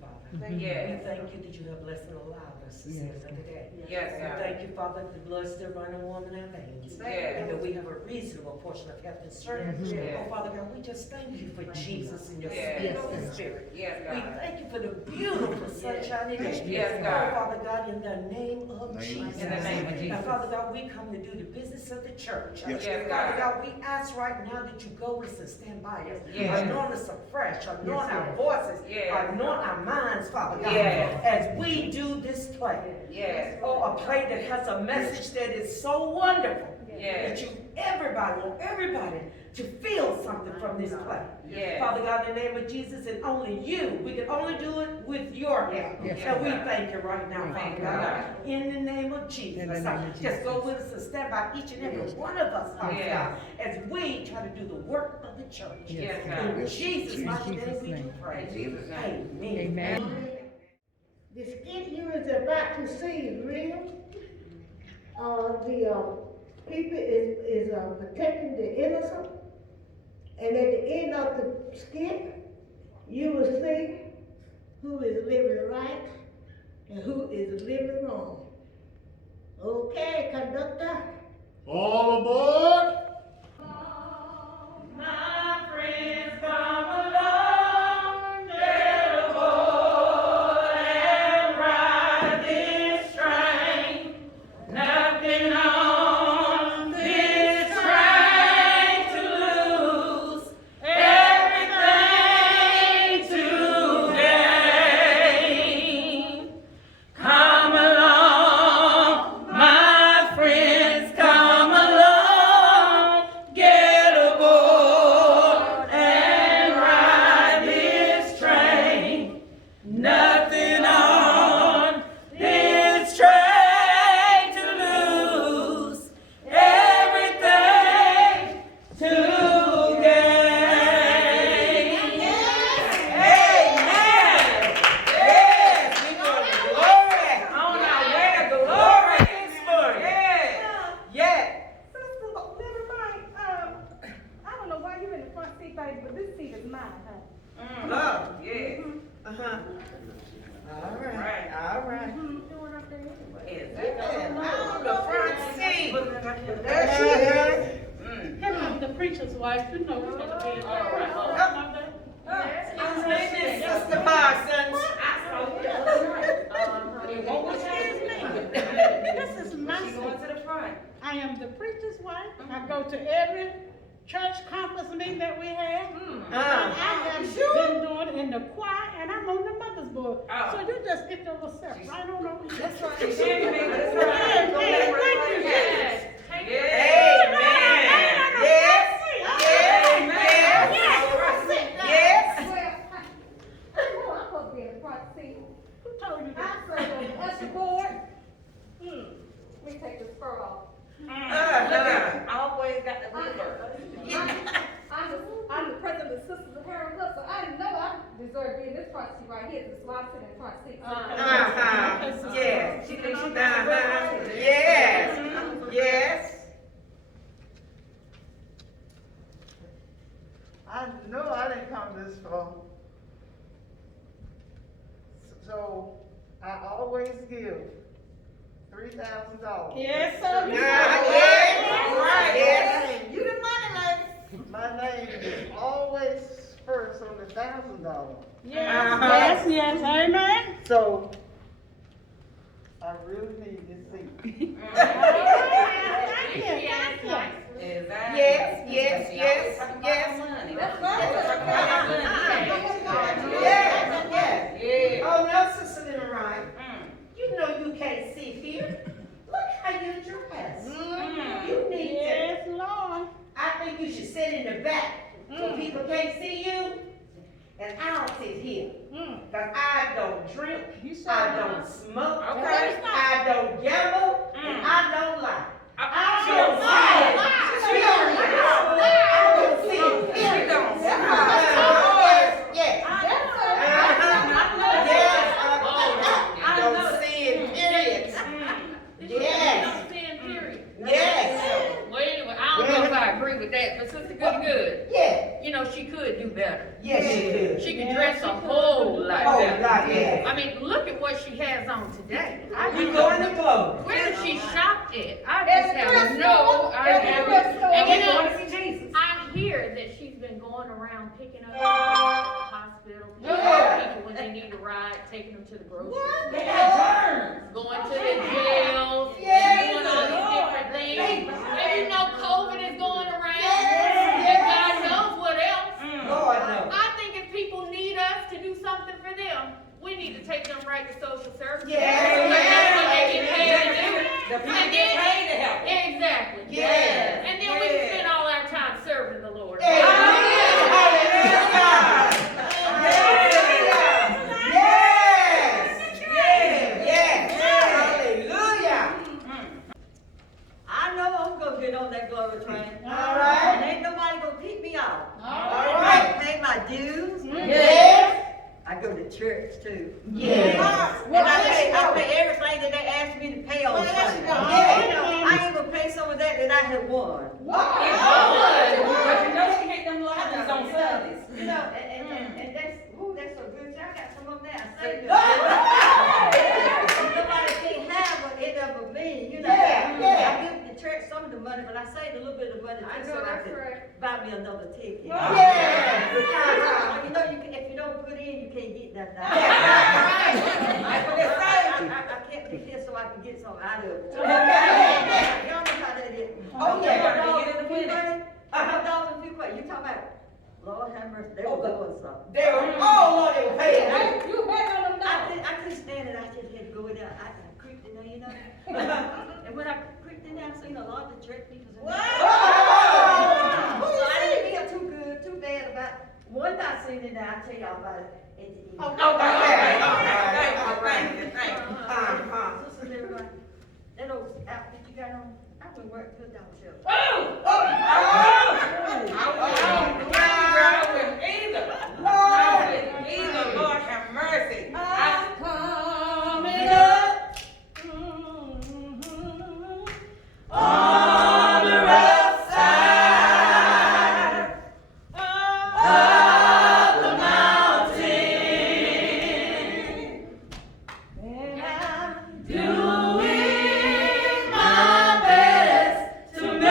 Father. Yes. We thank you that you have blessed and allowed us to see another day. Yes, We God. thank you, Father, that the blood still running warm in our veins. Yes. And that we have a reasonable portion of health and strength. Yes. Oh, Father God, we just thank you for Jesus and your Yes. Holy Spirit. Yes, We God. thank you for the beautiful sunshine in the Yes, Oh, God. Father God, in the name of Jesus. In the name of Now, Jesus. Father God, we come to do the business of the church. Yes. Yes, Father God. God, we ask right now that you go with us and stand by us. Yes. Anoint us afresh. Anoint our voices. Yes. Anoint our minds, Father God. Yes. As we do this play. Yes. Oh, a play that has a message that is so wonderful. Yes. That you want everybody to feel something from this play. Yes. Father God, in the name of Jesus, and only you, we can only do it with your help. Yes. And we thank you right now, Thank Father you, God. God. In the name of Jesus. In the name of Just go Jesus. with us and stand by each and every one of us, Father Yes. God, as we try to do the work of the church. Yes, In God. Yes. Jesus' In mighty Jesus' name we do name. pray. In Jesus' name. Amen. Amen. The skit you is about to see is real. The people is protecting the innocent. And at the end of the skit, you will see who is living right and who is living wrong. Okay, conductor? All aboard! My friends, come along, get aboard and ride this train. Nothing on this train to lose, everything to gain. Come along, my friends, come along, get aboard and ride this train. Nothing on this train to lose, everything to gain. Amen. Yes, we going to glory. On our way to glory this morning. Yes. Sister, never mind. I don't know why you're in the front seat, baby, but this seat is mine, huh? Oh, Yes. uh-huh. All Right. right, all right. Doing up there? On the front seat. There she is. I'm the preacher's wife, you know we're gonna be all right. Sister Parsons. This is my She going seat. to the front. I am the preacher's wife. I go to every church conference meeting that we have. And I have been doing it in the choir, and I'm on the mother's board. Oh. So you just get yourself right on over here. That's right. That's right. Amen. Thank you. Yes. Amen. Yes. Yes. Yes. Oh, I'm supposed to be in the front seat. Who told you I'm that? sitting on the usher board. Let me take this fur off. Always got the liver. I'm the president of the Sisters of Harold Club, so I know I deserve to be in this front seat right here. This is why I sit in the front seat. Yes. She thinks she Yes. Yes. I know I didn't come this far. So I always give $3,000. Yes, sir. Yes. You the money lady. My name is always first on the $1,000. Yes, yes, amen. So I really need this seat. Thank you, thank you. Exactly. Yes, yes, yes, yes. Yes, yes. Yeah. Oh, no, Sister Little Ryan. You know you can't sit here. Look how you dress. You need to, Yes, Lord. I think you should sit in the back so people can't see you. And I'll sit here. Cause I don't drink, I don't smoke, Okay. I don't gamble, and I don't lie. I She don't don't lie. lie. She don't lie. I don't see it. She don't Yes, yes. Yes, don't see it, period. Yes, yes, Well, anyway, I don't know if I agree with that, but Sister Good, yeah, you know, she could do better. yes, she She can dress a whole lot Oh, better. God, yes. I mean, look at what she has on today. We go in the clothes. Where did she shop at? I just have no idea. And you know, I hear that she's been going around picking up people at the hospital, picking up people when they need a ride, taking them to the grocery store, going to the jails, doing all these different things. And you know, COVID is going around, and God knows what else. Lord, no. I think if people need us to do something for them, we need to take them right to social services. Yes. That's what they get paid to do. The people get paid to help. Exactly. Yes. And then we can spend all our time serving the Lord. I know I'm gonna get on that glory train. All right. And ain't nobody gonna keep me out. All right. I pay my dues. Yes. I go to church too. Yes. And I pay everything that they ask me to pay on Sunday. Yeah. I even pay some of that I had won. But you know she hit them lotteries on Sundays. You know, and that's so good. I got some of that. I saved Nobody can't have what it ever mean, you know. Yeah. I give the church some of the money, but I saved a little bit of money just so I could buy me another ticket. Yeah. You know, if you don't put in, you can't get nothing out. I can't be here so I can get something out of it. Y'all know how that is. Oh, yeah. $1 in a few money, $1 in a few money. You talking about, Lord have mercy, they were doing something. They were, oh, Lord, they were paying. You bet on them now. I couldn't stand it. I just had to go in there. I creeped in there, you know. And when I creeped in there, I seen a lot of the church people. So I didn't feel too bad about it. One I seen in there, I'll tell y'all about it. Sisters, everybody, that old outfit you got on, I wouldn't work good down the shelf. Lord have mercy. I'm coming up on the rough side of the mountain, and I'm doing my best to make it.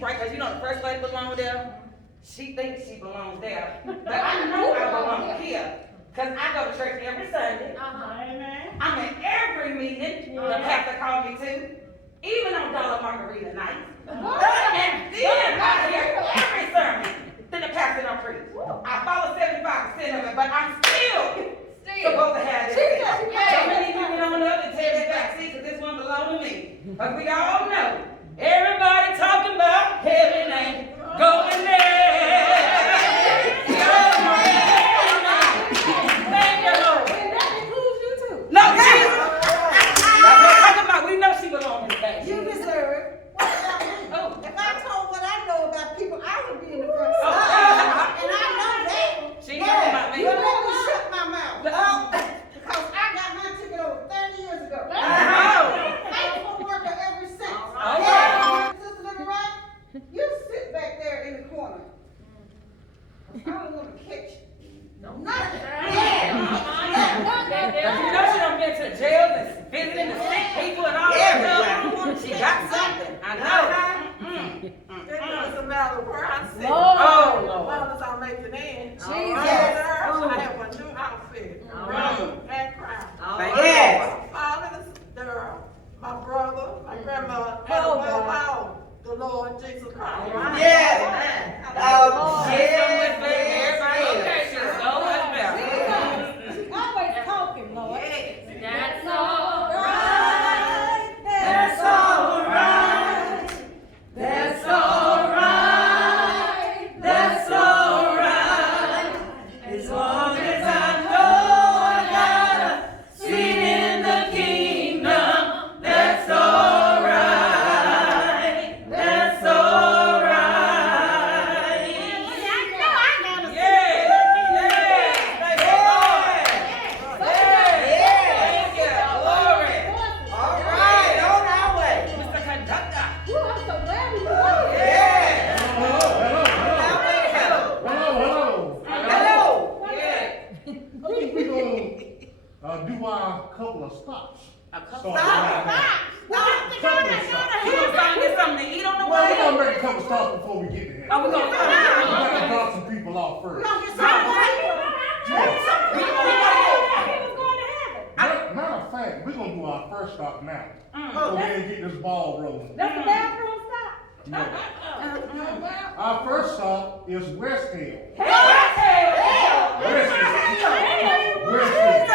Right, because you know the first lady belongs there. She thinks she belongs there. But I know I belong here. Because I go to church every Sunday. I'm in every meeting the pastor called me to. Even on Dollar Margarita night. And then I hear every sermon that the pastor don't preach. I follow 75% of it, but I'm still supposed to have this. So many people don't know to tell that back seat because this one belongs to me. But we all know. Everybody talking about heaven ain't going there. Thank you, Lord. And that includes you too. No, Jesus. That's what I'm talking about. We know she belongs in that. You deserve it. What about me? Oh. If I told what I know about people, I would be in the front Oh. seat. And I know that. She talking about me. You let me shut my mouth. Because I got my ticket over 30 years ago. Faithful worker ever since. Yeah. Sister Little Rock, you sit back there in the corner. I don't want to catch nothing. You know she done been to jails and visiting the sick people and all that stuff. She got something. I know. It doesn't matter where I sit. Oh, Lord. As long as I'm making in. Jesus. I have a new outfit. Right. Background. Yes. My father, my brother, my grandmother, and Oh, above God. all, the Lord Jesus Christ. Yes. Oh, yes. Okay, she's so much better. She's always talking, Lord. That's all right. That's all right. That's all right. That's all right. As long as I know I got a seat in the kingdom, never start before we get to him. Oh, we gonna We gotta drop some people off first. Matter of fact, we're gonna do our first stop now. So we can get this ball rolling. That's the bathroom stop. No. Our first stop is West Hill. West Hill. West Hill. West Hill.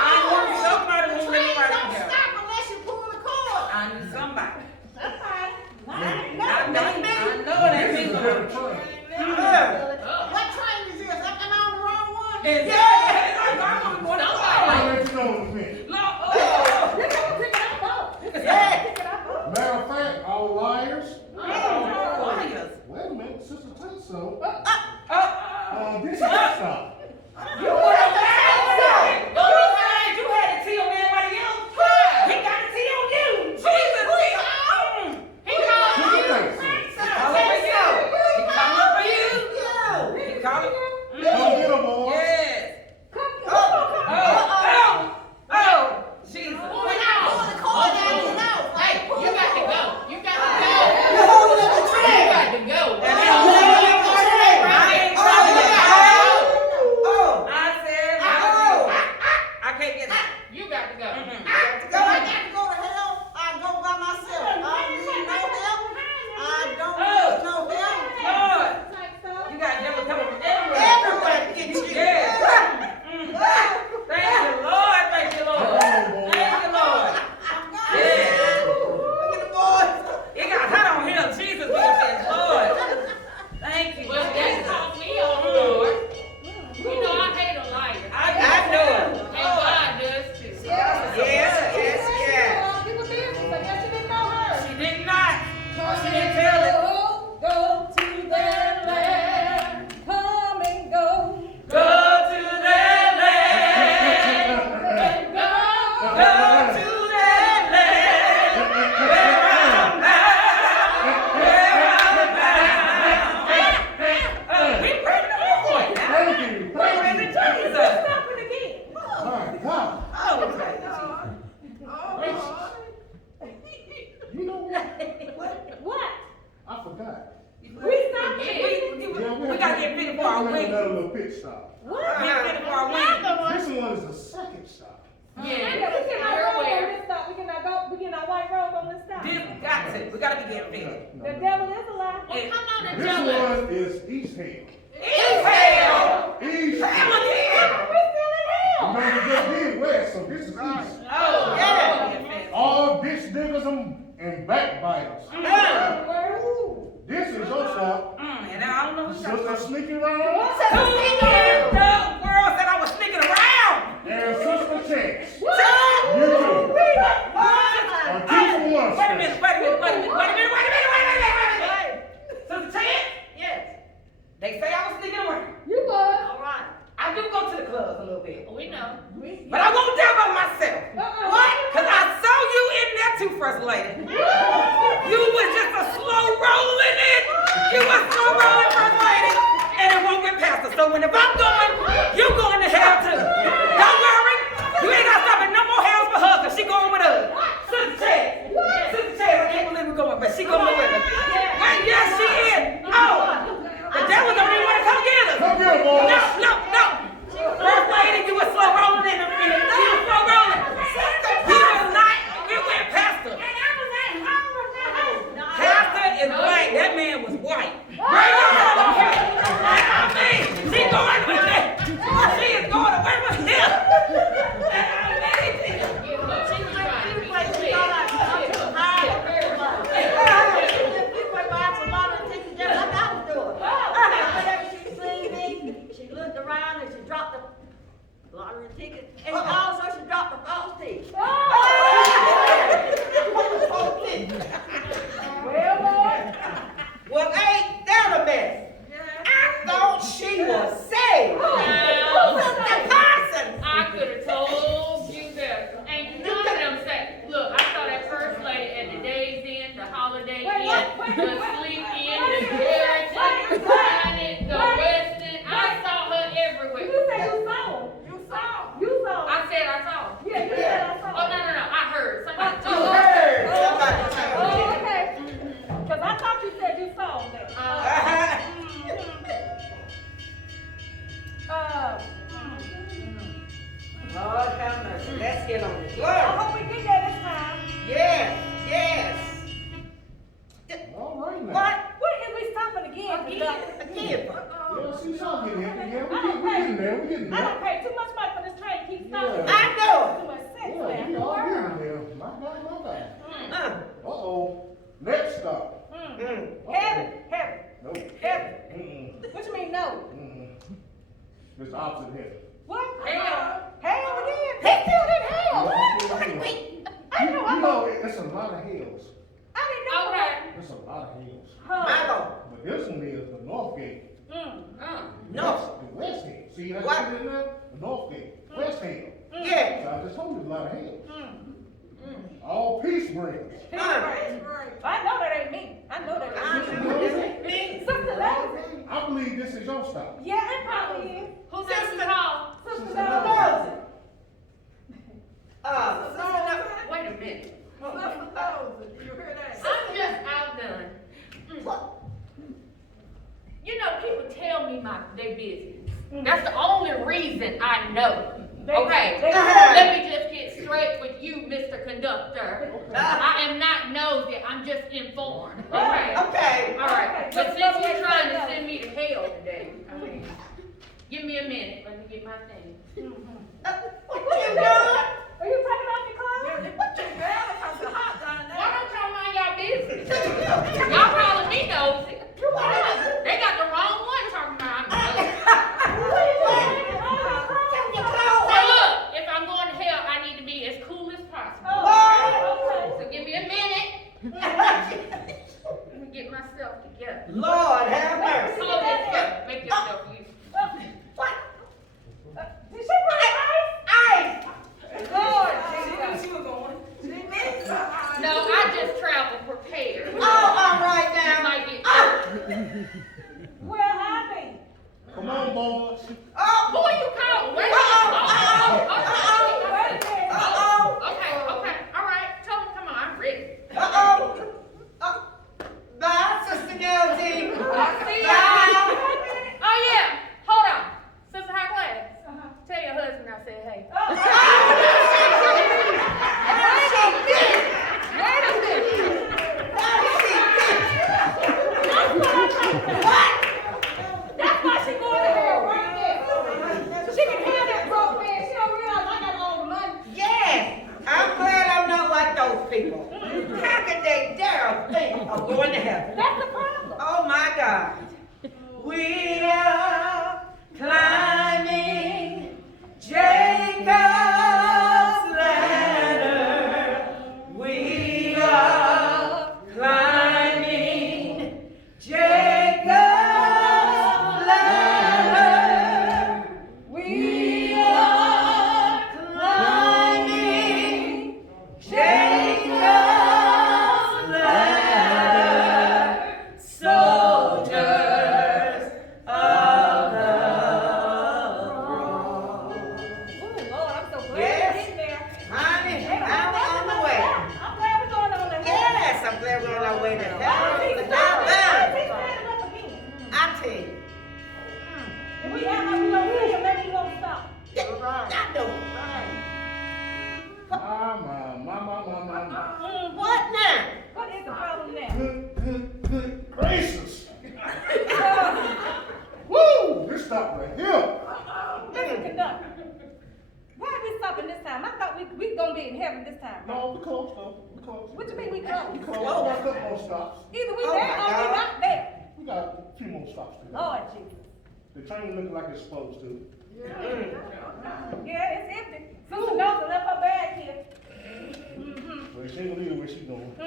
I knew somebody was living right Don't here. stop unless you pull the cord. I knew somebody. No, I know that This is thing a gonna. different train. What train is this? Am I on the wrong one? Yeah, I'm going to I'll let you know in a minute. Matter of fact, our liars. Wait a minute, Sister Tate, so. This is the stop. You had a T on everybody else. He got a T on you. Jesus. He called Sister Tate, so. He calling. Come get 'em, boys. Yes. Jesus. When I pull the cord down, you know. Hey, you got to go. You got to go. You're holding up the You train. got to go. I ain't trying to get out. I said, I can't get out. You got to go. I got to go to hell. I go by myself. I need no help. I don't need no help. Lord, you got devil coming from everywhere. Everywhere to get you. Yes. Thank you, Lord. Thank you, Lord. Come on, boys. Thank you, Lord. Yeah. Look at the boys. It got hot on here. Jesus, we said, Lord. Thank you. Well, that Jesus. caught me off guard. You know I hate a liar. I know it. And God does too. People business. I guess you didn't know her. She did not. She didn't tell it. Go to their land. Come and go. Go to their land. Go. Go to their land. Where I'm bound. Where I'm bound. We pray the Lord now. Thank you. Praise Thank you. Jesus. My God. Oh, praise You know what? What? I forgot. We gotta get fitted for our We're wing. another little pit stop. Get fitted for our wing. This one is the second stop. We Yeah. cannot You're roll on aware. this stop. We cannot white robe on this stop. We gotta be getting fitted. No, The no. devil is a lie. Well, come on and This tell us. one is East Hill. East Hill. East Come Hill. again. We're still in hell. Remember, just did west, so this is east. Oh, yeah. All bitch diggers and backbiters. This is your stop. And I don't know who's Sister Sneaky Around Two girls that I was sneaking around. and Sister Chance. Two. You two. A 2-for-1 Wait a minute. Sister Chance? Yes. They say I was sneaking around. You was. All right. I do go to the clubs a little bit. We know. But I won't tell about myself. What? Because I saw you in there too, First Lady. You was just a slow rolling it. You was slow rolling, First Lady. And it won't get past us. So if I'm going, you going to hell too. Don't worry. You ain't got to stop at have mercy. Let's get on the I glory. hope we get there this time. Yes, yes. All right now. What? What is we stopping again? Again. Yeah, see, y'all getting here. Yeah, we getting there. We getting I there. don't pay too much money for this train to keep stopping. Yeah. I know Too much sense Yeah, there. we all getting there. My God, my God. it. Uh-oh. Next stop. Heaven, heaven, Nope. heaven. Mm-mm. What you mean no? Mm-mm. It's the opposite heaven. What? Hell. Hell again? He still in hell. Yeah, What? it's still here. I know. You know, it's a lot of hills. I didn't know. Okay. It's a lot of hills. Huh. My Lord. But this one is the North Gate. No. The West Gate. See, that's What? what it is now? The North Gate. West Hill. Yeah. So I just told you a lot of hills. All peace brings. I know that ain't me. I know that ain't me. Sister Lady. I believe this is your stop. Yeah, it probably is. Who's that call? Sister Sister Lady. Wait a minute. Sister Lady. You heard that? I'm just outdone. You know, people tell me their business. That's the only reason I know. Okay, let me just get straight with you, Mr. Conductor. I am not nosy, I'm just informed. Okay. Okay. All right, but since you're trying to send me to hell today, I mean, give me a minute, let me get my thing. What you doing? Are you taking off your clothes? What you doing? Because the hot down Why there. don't y'all mind y'all business? Y'all calling me nosy. They got the wrong one talking about I'm nosy. So look, if I'm going to hell, I need to be as cool as possible. So give me a minute. Let me get myself together. Lord have mercy. Hold this up. Make yourself useful. What? Did she bring Ice. Lord, She knew she was going. She missed her. No, I just travel prepared. Oh, all right You now. might get where have they? Come on, boys. Oh, Who are you calling? Wait a Wait a minute. minute. Okay, all right. Tell them, come on, I'm ready. Bye, Sister Geraldine. I see Bye. Oh yeah, hold on. Sister High Class, tell your husband I said hey. Wait a minute. That's why she going to hell right there. She can have that broke man. She don't realize I got all the money. Yeah, I'm glad I'm not like those people. How could they dare think of going to heaven? That's the problem. Oh my God. We are climbing Jacob's ladder. We are climbing Jacob's ladder. We are climbing Jacob's ladder. Soldiers of the cross. Ooh, Lord, I'm so glad Yes. we're getting there. Honey, I'm on the way. I'm glad we're going on the Yes, I'm glad we're on our way to heaven. He's Now, standing up again. I tell you, If we act like we don't see him, maybe he won't stop. I know. My. What now? What is the problem now? Good gracious. Woo! This stop right here. Mr. Conductor, why are we stopping this time? I thought we gonna be in heaven this time. No, we close though. We close. What you mean we We close? close. We got a couple more stops. Either we Oh there my or we God. not there. We got a few more stops to go. Lord Jesus. The train looking like it's supposed to. Yeah, it's empty. Sister Nosa left her bag here. Well, she ain't gonna leave her where she going. The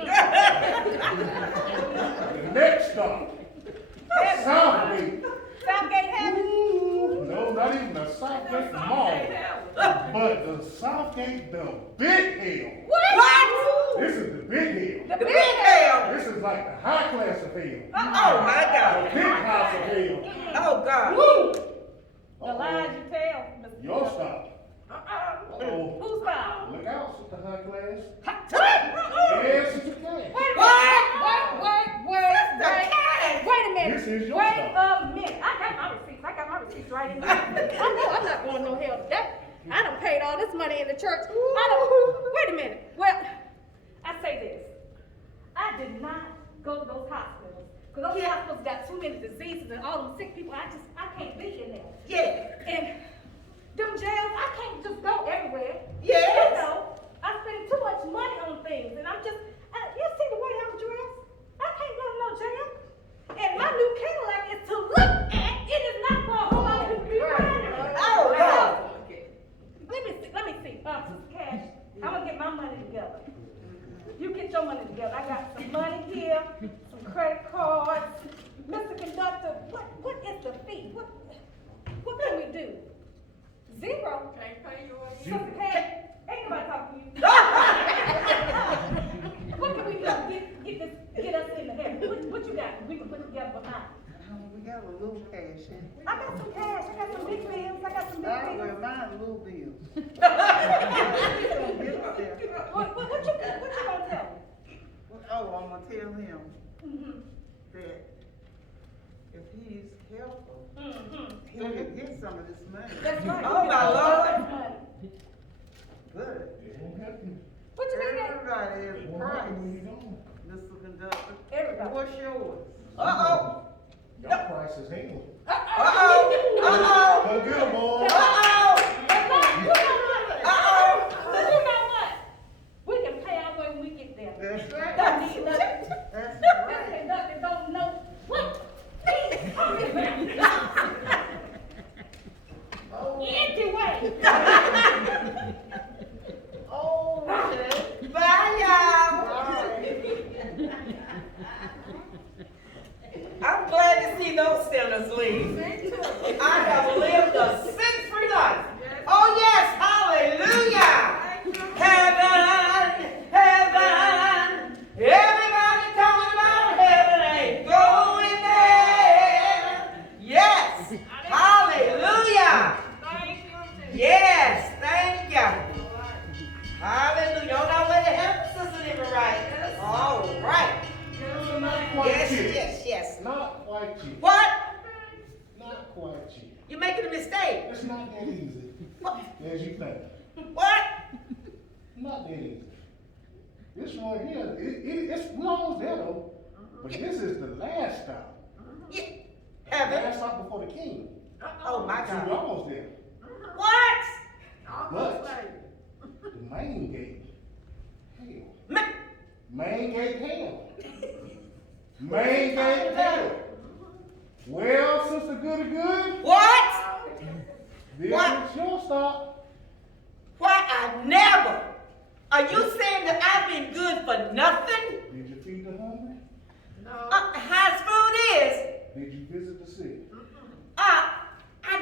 next stop. Southgate. Southgate heaven. Ooh, no, not even the Southgate Mall. But the Southgate, the big hill. What? This is the big hill. The The big big hell. This is like the high class of hell. Oh my The God. big house of hell. Oh God. The lies you tell. Your stop. Uh-oh. Who's stop? Look out, Sister High Class. Wait Yes, Sister Class. a minute. Wait a minute. This is your Wait stop. a minute. I got my receipts right in here. I know I'm not going no hell today. I done paid all this money in the church. Wait a minute. Well, I say this. I did not go to those hospitals. Because those hospitals got too many diseases and all them sick people. I can't be in there. Yeah. And them jails, I can't just go everywhere. Yes. You know, I spend too much money on things. And you see the way I'm dressed? I can't go to no jail. And my new Cadillac is to look at. It is not for a whole lot of people to be riding. Oh, God. Let me see. Sister Cash, I'm gonna get my money together. You get your money together. I got some money here, some credit cards. Mr. Conductor, what is the fee? What can we do? Zero. Can't pay yours. Sister Cash, ain't nobody talking to you. What can we do? Get us in the heaven. What you got? We can put together behind. We got a little cash in. I got some cash. I got some big bills. I got some big I bills. wear mine little bills. What you gonna tell me? Oh, I'm gonna tell him Mm-hmm. that if he's helpful, Mm-hmm. he'll get some of this money. That's right. Oh, my Lord. But What you mean? everybody has a price, Mr. Conductor. Everybody. What's yours? Uh-oh. Your price is hell. Uh-oh. Uh-oh. Come get 'em, boy. Uh-oh. Uh-oh. But you know what? We can pay our way when we get there. That's right. Don't need nothing. That's This right. conductor don't know what. Anyway. Oh, okay. Bye, y'all. I'm glad to see those sinners leave. I have lived a sin-free life. Oh, yes, hallelujah. Heaven, heaven. Everybody talking about heaven ain't going there. Yes, hallelujah. Yes, thank you. Hallelujah. Y'all know where the heaven sister living right. All right. Yes. Not quite cheap. What? Not quite cheap. You're making a mistake. It's not that easy as you think. What? Not that easy. This right here, it's we almost there though. But this is the last stop. Yeah. The Heaven. last stop before the king. Oh my So we're God. almost there. What? But the main gate, hell. Ma- Main gate hell. Main gate hell. Well, Sister Goody Good, What? this What? is your stop. Why I never? Are you saying that I've been good for nothing? Did you feed the hungry? How's food is? Did you visit the sick? I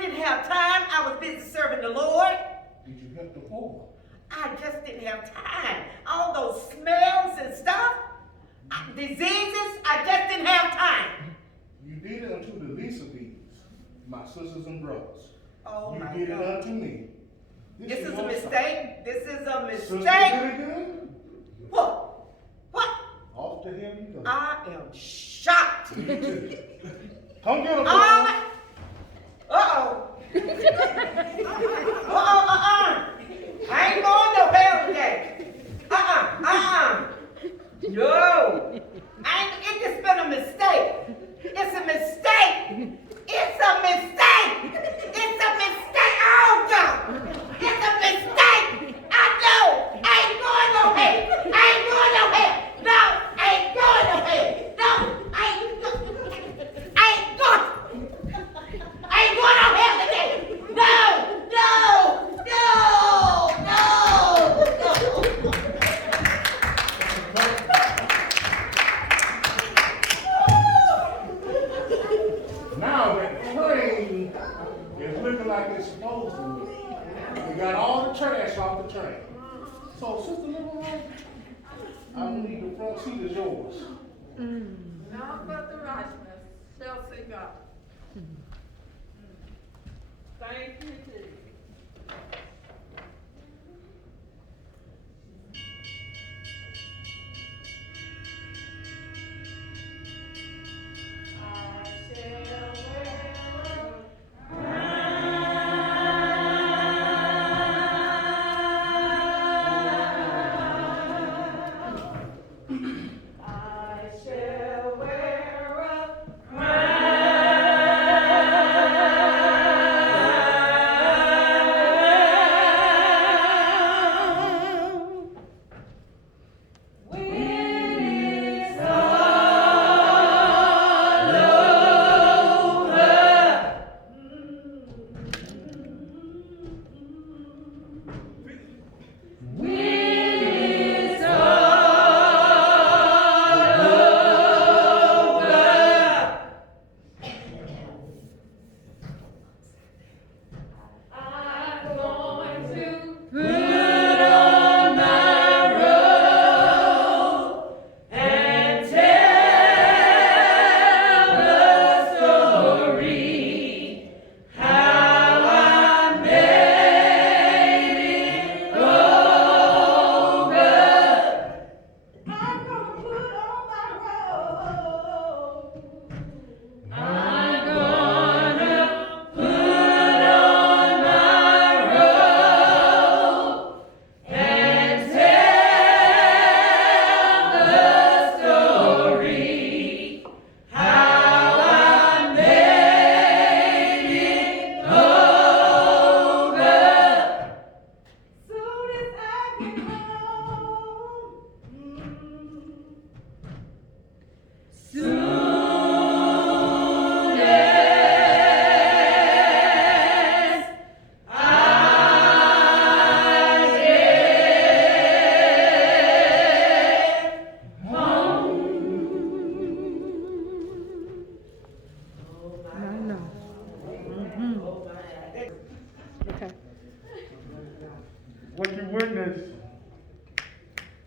didn't have time. I was busy serving the Lord. Did you help the poor? I just didn't have time. All those smells and stuff, diseases, I just didn't have time. You did it unto the least of these, my sisters and brothers. Oh You my did it God. unto me. This is a your mistake. This is a stop. Sister mistake. Goody Good, What? What? off to hell you go. I am shocked. Me too. Come get them, boy. Uh-oh. I ain't going no hell today. No. It just been a mistake. It's a mistake. It's a mistake. It's a mistake. Oh, God. It's a mistake. I know. I ain't going no hell. I ain't going no hell. No, I ain't going no hell. No, I ain't going no hell today. No. Now that the train is looking like it's supposed to look. We got all the trash off the train. So, Sister Little Right, I believe the front seat is yours. None but the righteous shall see God. Thank you, Jesus. I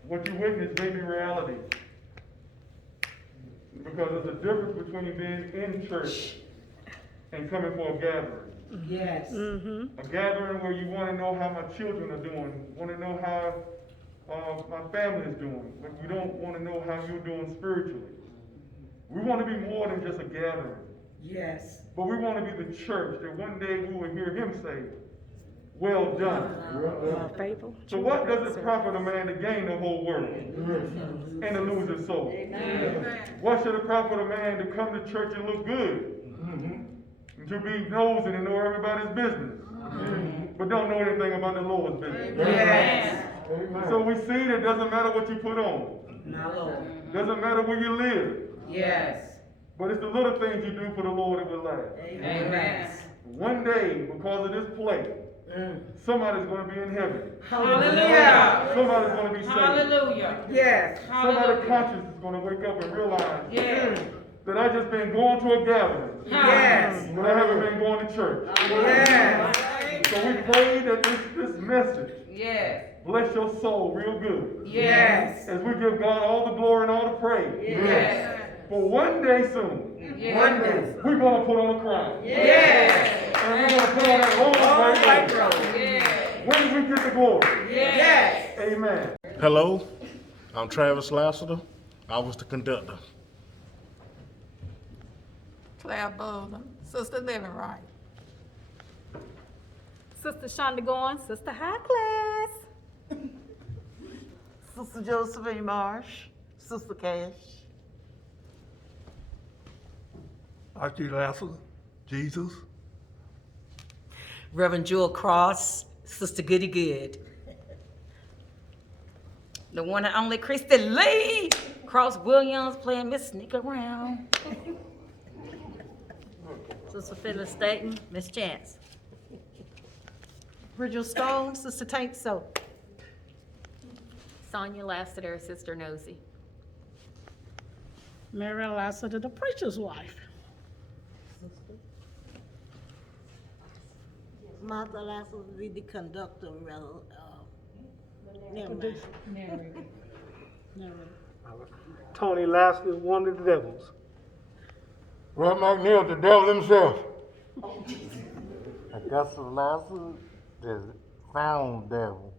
what you witness may be reality. Because there's a difference between being in church and coming for a gathering. Yes. A gathering where you want to know how my children are doing, want to know how my family is doing, but you don't want to know how you're doing spiritually. We want to be more than just a gathering. Yes. But we want to be the church that one day we will hear him say, well done. Faithful. So what does it profit a man to gain the whole world and to lose his soul? Amen. What should it profit a man to come to church and look good? And to be nosy and know everybody's business, but don't know anything about the Lord's business. Yes. So we see that it doesn't matter what you put on. My Lord. Doesn't matter where you live. Yes. But it's the little things you do for the Lord that will last. Amen. One day, because of this play, somebody's going to be in heaven. Hallelujah. Somebody's going to be saved. Hallelujah. Yes. Somebody's conscience is going to wake up and realize that I just been going to a gathering. Yes. But I haven't been going to church. Yes. So we pray that this message Yes. bless your soul real good. Yes. As we give God all the glory and all the praise. Yes. For one day soon, One day. we're going to put on a crown. Yes. And we're going to put on that long white robe. Yes. When do we get the glory? Yes. Amen. Hello, I'm Travis Lassiter. I was the conductor. Claire Bowden, Sister Living Right. Sister Shonda Goins, Sister High Class. Sister Josephine Marsh, Sister Cash. Archie Lasser, Jesus. Reverend Jewel Cross, Sister Goody Good. The one and only Christy Lee Cross Williams playing Miss Sneak Around. Sister Phyllis Staton, Miss Chance. Bridget Stone, Sister Tank Soap. Sonia Lassiter, Sister Nosy. Mary Lassiter, the preacher's wife. Martha Lassiter be the conductor, never mind. Tony Lasker, one of the devils. Red McNeil, the devil himself. Augusta Lasker, the found devil.